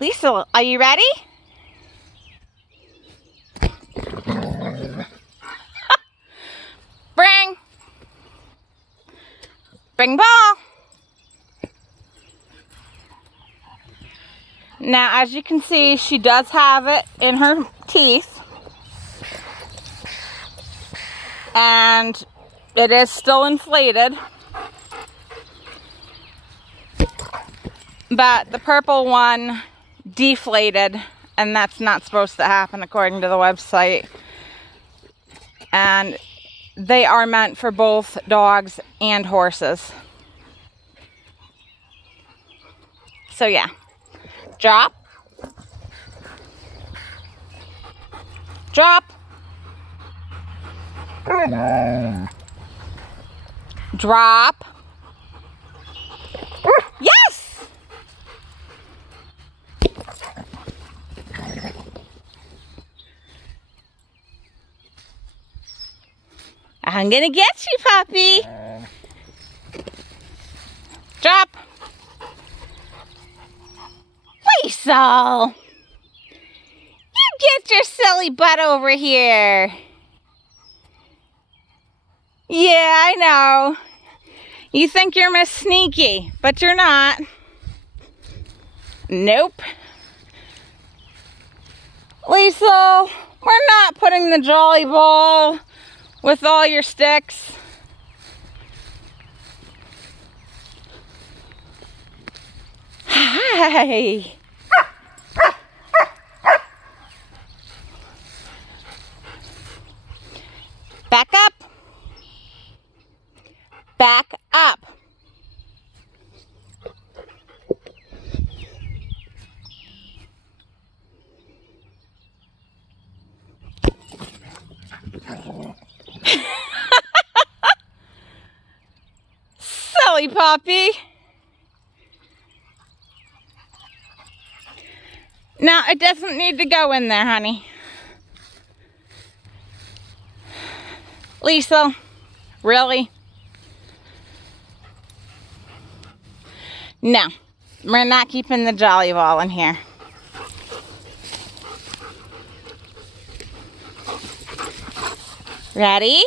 Lisa, are you ready? Bring ball. Now, as you can see, she does have it in her teeth. And it is still inflated. But the purple one deflated, and that's not supposed to happen according to the website. And they are meant for both dogs and horses. So yeah, drop, drop, drop, yes! I'm gonna get you, puppy. Drop. Weasel. You get your silly butt over here. Yeah, I know. You think you're Miss Sneaky, but you're not. Nope. Lisa, we're not putting the jolly ball with all your sticks. Hi. Back up. Back up. Silly puppy. Now, it doesn't need to go in there, honey. Lisa, really? No, we're not keeping the jolly ball in here. Ready?